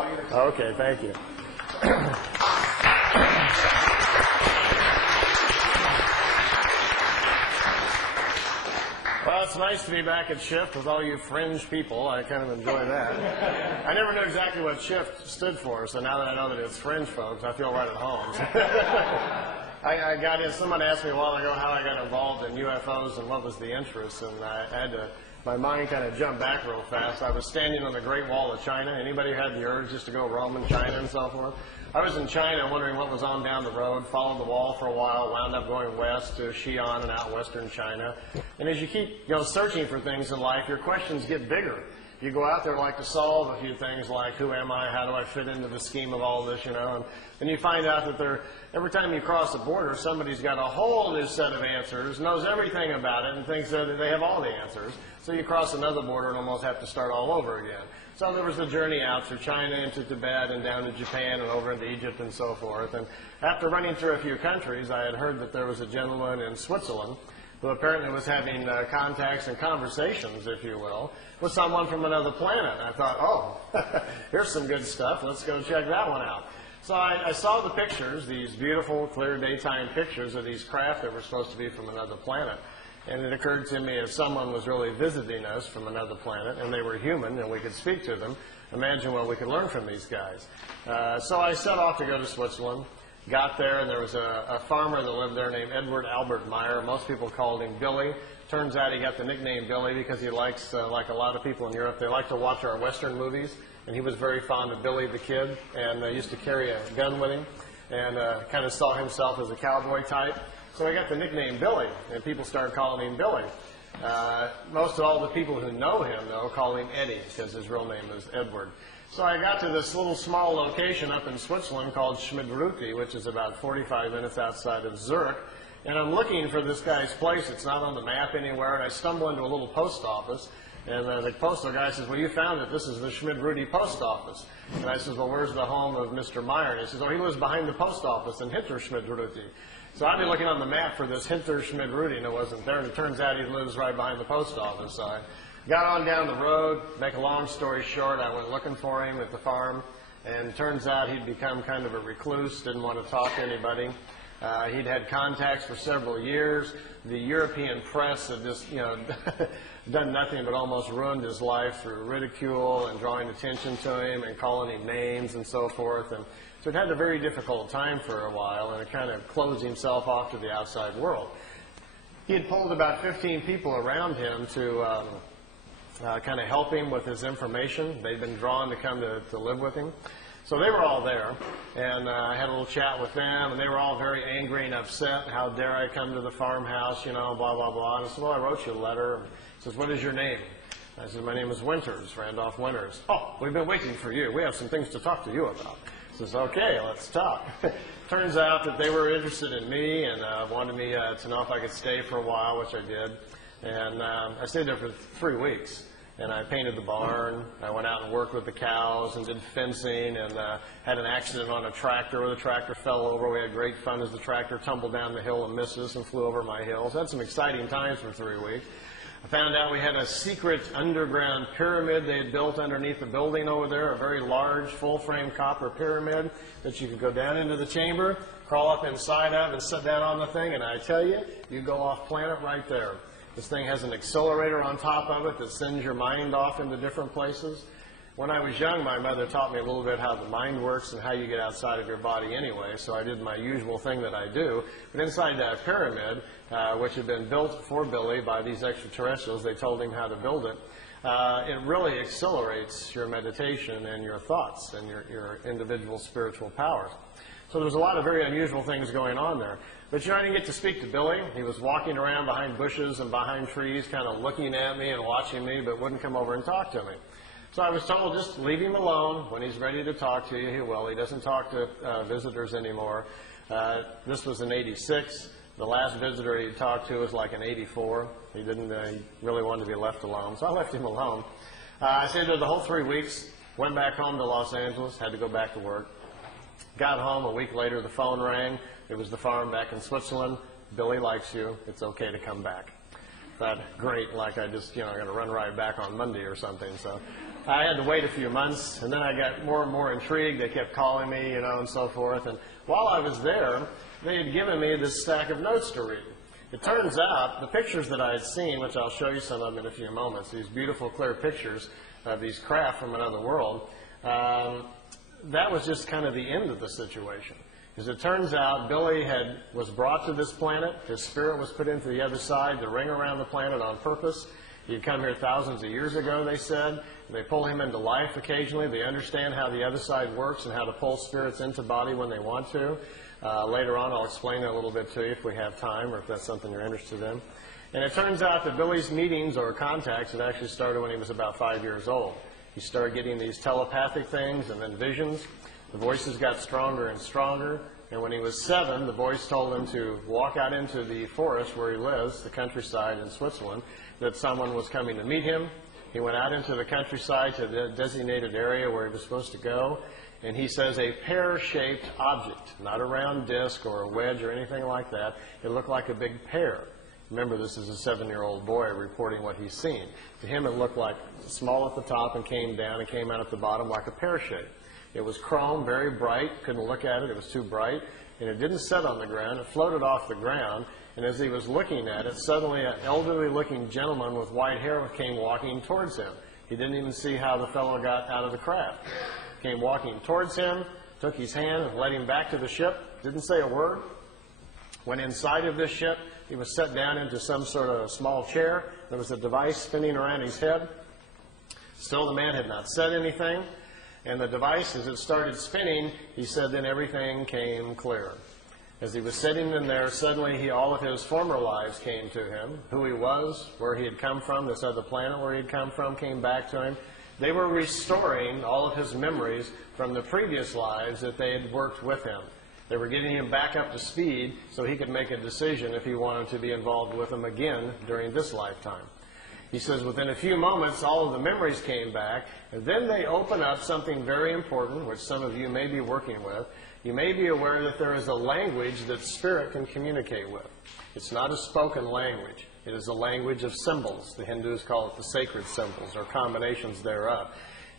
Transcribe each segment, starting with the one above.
all yours. Okay, thank you. Well, it's nice to be back at Shift with all you fringe people. I kind of enjoy that. I never knew exactly what Shift stood for, so now that I know that it's fringe folks, I feel right at home. I got in, someone asked me a while ago how I got involved in UFOs and what was the interest, and I had to, my mind kind of jumped back real fast. I was standing on the Great Wall of China. Anybody had the urge just to go roam in China and so forth? I was in China wondering what was on down the road, followed the wall for a while, wound up going west to Xi'an and out western China. And as you keep searching for things in life, your questions get bigger. You go out there like to solve a few things like, who am I, how do I fit into the scheme of all this, and then you find out that every time you cross the border, somebody's got a whole new set of answers, knows everything about it, and thinks that they have all the answers. So you cross another border and almost have to start all over again. So there was the journey out through China into Tibet and down to Japan and over into Egypt and so forth. And after running through a few countries, I had heard that there was a gentleman in Switzerland who apparently was having contacts and conversations, if you will, with someone from another planet. And I thought, oh, here's some good stuff. Let's go check that one out. So I saw the pictures, these beautiful, clear daytime pictures of these craft that were supposed to be from another planet. And it occurred to me, if someone was really visiting us from another planet and they were human and we could speak to them, imagine what we could learn from these guys. So I set off to go to Switzerland. Got there, and there was a farmer that lived there named Edward Albert Meier. Most people called him Billy. Turns out he got the nickname Billy because he likes, like a lot of people in Europe, they like to watch our Western movies. And he was very fond of Billy the Kid and used to carry a gun with him and kind of saw himself as a cowboy type. So he got the nickname Billy, and people started calling him Billy. Most of all the people who know him, though, call him Eddie because his real name is Edward. So I got to this little small location up in Switzerland called Schmidruti, which is about 45 minutes outside of Zurich. And I'm looking for this guy's place. It's not on the map anywhere. And I stumble into a little post office. And the postal guy says, well, you found it. This is the Schmidruti post office. And I says, well, where's the home of Mr. Meier? And he says, oh, he lives behind the post office in Hinter Schmidruti. So I've been looking on the map for this Hinter Schmidruti, and it wasn't there. And it turns out he lives right behind the post office. So I got on down the road. Make a long story short, I went looking for him at the farm. And it turns out he'd become kind of a recluse, didn't want to talk to anybody. He'd had contacts for several years. The European press had just, done nothing but almost ruined his life through ridicule and drawing attention to him and calling him names and so forth. And so he'd had a very difficult time for a while, and it kind of closed himself off to the outside world. He had pulled about 15 people around him to kind of help him with his information. They'd been drawn to come to live with him. So they were all there, and I had a little chat with them, and they were all very angry and upset. How dare I come to the farmhouse, blah, blah, blah. And I said, well, I wrote you a letter. He says, what is your name? I said, my name is Winters, Randolph Winters. Oh, we've been waiting for you. We have some things to talk to you about. He says, okay, let's talk. Turns out that they were interested in me and wanted me to know if I could stay for a while, which I did. And I stayed there for 3 weeks. And I painted the barn. I went out and worked with the cows and did fencing and had an accident on a tractor where the tractor fell over. We had great fun as the tractor tumbled down the hill and missed us and flew over my hills. Had some exciting times for 3 weeks. I found out we had a secret underground pyramid they had built underneath the building over there, a very large full-frame copper pyramid that you could go down into the chamber, crawl up inside of and sit down on the thing, and I tell you, you go off planet right there. This thing has an accelerator on top of it that sends your mind off into different places. When I was young, my mother taught me a little bit how the mind works and how you get outside of your body anyway, so I did my usual thing that I do. But inside that pyramid, which had been built for Billy by these extraterrestrials, they told him how to build it. It really accelerates your meditation and your thoughts and your individual spiritual powers. So there was a lot of very unusual things going on there. But I didn't get to speak to Billy. He was walking around behind bushes and behind trees, kind of looking at me and watching me, but wouldn't come over and talk to me. So I was told, just leave him alone. When he's ready to talk to you, he will. He doesn't talk to visitors anymore. This was in '86. The last visitor he talked to was like in '84. He didn't really want to be left alone, so I left him alone. I stayed there the whole 3 weeks, went back home to Los Angeles, had to go back to work. Got home a week later, the phone rang. It was the farm back in Switzerland. Billy likes you. It's okay to come back. Thought, great, like I just, got to run right back on Monday or something. So I had to wait a few months, and then I got more and more intrigued. They kept calling me, and so forth. And while I was there, they had given me this stack of notes to read. It turns out the pictures that I had seen, which I'll show you some of them in a few moments, these beautiful, clear pictures of these craft from another world, that was just kind of the end of the situation. As it turns out, Billy was brought to this planet. His spirit was put into the other side to ring around the planet on purpose. He had come here thousands of years ago, they said. They pull him into life occasionally. They understand how the other side works and how to pull spirits into body when they want to. Later on, I'll explain that a little bit to you if we have time or if that's something you're interested in. And it turns out that Billy's meetings or contacts had actually started when he was about 5 years old. He started getting these telepathic things and then visions. The voices got stronger and stronger. And when he was 7, the voice told him to walk out into the forest where he lives, the countryside in Switzerland, that someone was coming to meet him. He went out into the countryside to the designated area where he was supposed to go. And he says a pear-shaped object, not a round disc or a wedge or anything like that. It looked like a big pear. Remember, this is a 7-year-old boy reporting what he's seen. To him, it looked like small at the top and came down and came out at the bottom like a pear shape. It was chrome, very bright. Couldn't look at it. It was too bright. And it didn't set on the ground. It floated off the ground. And as he was looking at it, suddenly an elderly-looking gentleman with white hair came walking towards him. He didn't even see how the fellow got out of the craft. Came walking towards him, took his hand and led him back to the ship. Didn't say a word. Went inside of this ship. He was set down into some sort of small chair. There was a device spinning around his head. Still, the man had not said anything. And the device, as it started spinning, he said, then everything came clear. As he was sitting in there, suddenly all of his former lives came to him. Who he was, where he had come from, this other planet where he had come from, came back to him. They were restoring all of his memories from the previous lives that they had worked with him. They were getting him back up to speed so he could make a decision if he wanted to be involved with them again during this lifetime. He says within a few moments, all of the memories came back, and then they open up something very important, which some of you may be working with. You may be aware that there is a language that spirit can communicate with. It's not a spoken language. It is a language of symbols. The Hindus call it the sacred symbols, or combinations thereof.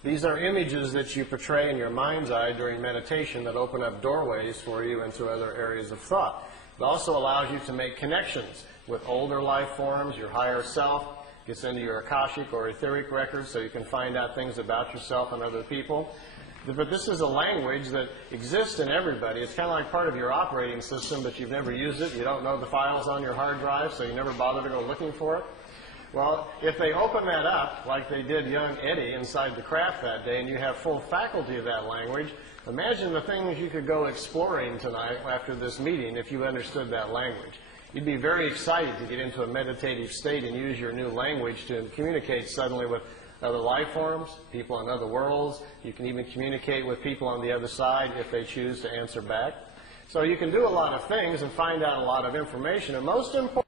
These are images that you portray in your mind's eye during meditation that open up doorways for you into other areas of thought. It also allows you to make connections with older life forms, your higher self, gets into your Akashic or etheric records so you can find out things about yourself and other people. But this is a language that exists in everybody. It's kind of like part of your operating system, but you've never used it. You don't know the files on your hard drive, so you never bother to go looking for it. Well, if they open that up, like they did young Eddie inside the craft that day, and you have full faculty of that language, imagine the things you could go exploring tonight after this meeting if you understood that language. You'd be very excited to get into a meditative state and use your new language to communicate suddenly with other life forms, people on other worlds. You can even communicate with people on the other side if they choose to answer back. So you can do a lot of things and find out a lot of information. And most important,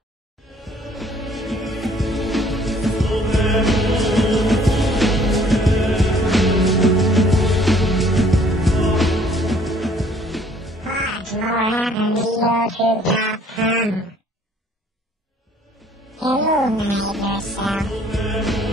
Hello, my yourself.